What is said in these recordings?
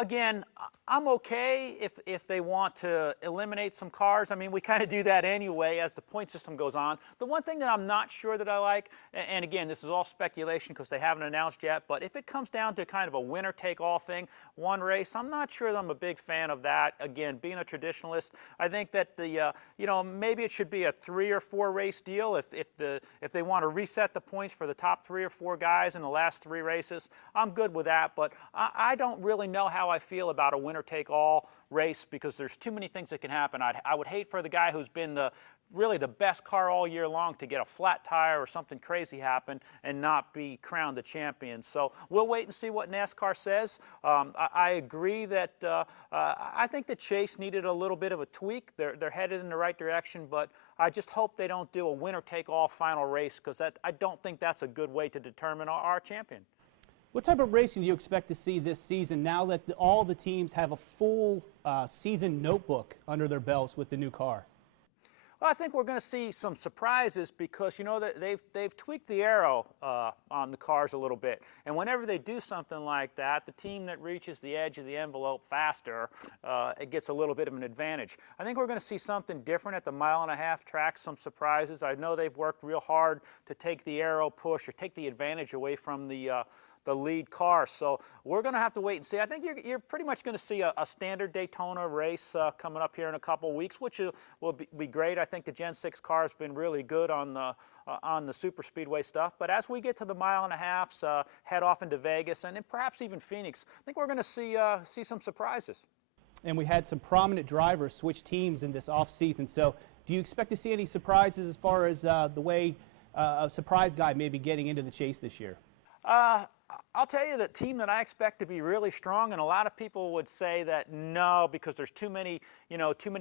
Again, I'm okay if they want to eliminate some cars. I mean, we kind of do that anyway as the point system goes on. The one thing that I'm not sure that I like, and again, this is all speculation because they haven't announced yet, but if it comes down to kind of a winner-take-all thing, one race, I'm not sure that I'm a big fan of that. Again, being a traditionalist, I think that maybe it should be a 3 or 4 race deal if they want to reset the points for the top 3 or 4 guys in the last 3 races. I'm good with that, but I don't really know how I feel about a winner-take-all race because there's too many things that can happen. I would hate for the guy who's been really the best car all year long to get a flat tire or something crazy happen and not be crowned the champion. So we'll wait and see what NASCAR says. I agree that I think that Chase needed a little bit of a tweak. They're headed in the right direction, but I just hope they don't do a winner-take-all final race because I don't think that's a good way to determine our champion. What type of racing do you expect to see this season now that all the teams have a full season notebook under their belts with the new car? Well, I think we're going to see some surprises because, you know, that they've tweaked the aero on the cars a little bit. And whenever they do something like that, the team that reaches the edge of the envelope faster, it gets a little bit of an advantage. I think we're going to see something different at the mile-and-a-half track, some surprises. I know they've worked real hard to take the aero push or take the advantage away from the lead car. So we're going to have to wait and see. I think you're pretty much going to see a standard Daytona race coming up here in a couple weeks, which will be great. I think the Gen 6 car has been really good on the super speedway stuff. But as we get to the mile-and-a-halves, head off into Vegas and then perhaps even Phoenix, I think we're going to see some surprises. And we had some prominent drivers switch teams in this offseason. So do you expect to see any surprises as far as the way a surprise guy may be getting into the chase this year? I'll tell you the team that I expect to be really strong, and a lot of people would say that no, because there's too many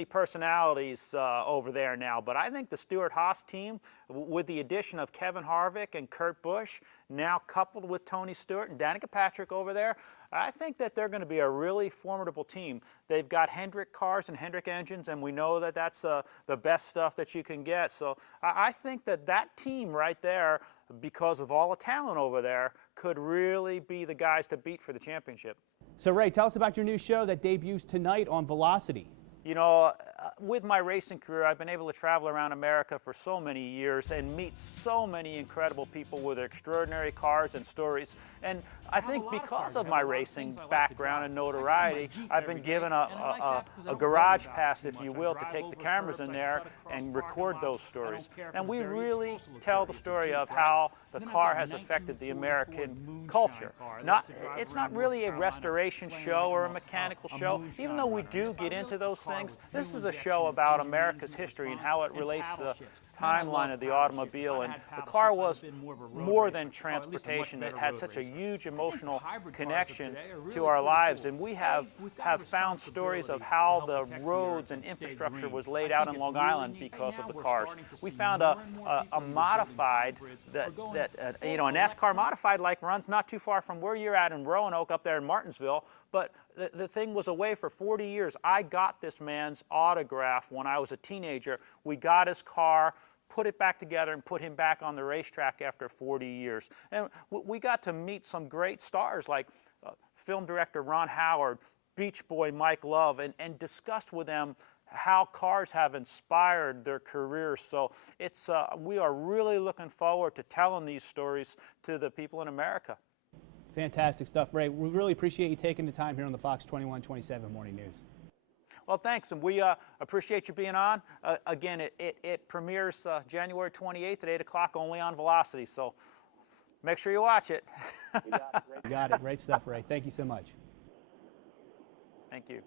personalities over there now. But I think the Stewart-Haas team, with the addition of Kevin Harvick and Kurt Busch, now coupled with Tony Stewart and Danica Patrick over there, I think that they're going to be a really formidable team. They've got Hendrick cars and Hendrick engines, and we know that that's the best stuff that you can get. So I think that team right there, because of all the talent over there, could really be the guys to beat for the championship. So Ray, tell us about your new show that debuts tonight on Velocity. You know, with my racing career, I've been able to travel around America for so many years and meet so many incredible people with extraordinary cars and stories. And I think because of my racing background and notoriety, I've been given a garage pass, if you will, to take the cameras in there and record those stories. And we really tell the story of how the car has affected the American culture. It's not really a restoration show or a mechanical show, even though we do get into those things. This is a show about America's history and how it relates to the timeline of the automobile, and the car was more than transportation. It had such a huge emotional connection to our lives, and we have found stories of how the roads and infrastructure was laid out in Long Island because of the cars. We found a modified a NASCAR modified like runs not too far from where you're at in Roanoke up there in Martinsville, but the thing was away for 40 years. I got this man's autograph when I was a teenager. We got his car, put it back together, and put him back on the racetrack after 40 years. And we got to meet some great stars like film director Ron Howard, Beach Boy Mike Love, and discussed with them how cars have inspired their careers. So we are really looking forward to telling these stories to the people in America. Fantastic stuff, Ray. We really appreciate you taking the time here on the Fox 21-27 Morning News. Well, thanks, and we appreciate you being on. Again, it premieres January 28th at 8 o'clock only on Velocity, so make sure you watch it. You got it. Great stuff, Ray. Thank you so much. Thank you.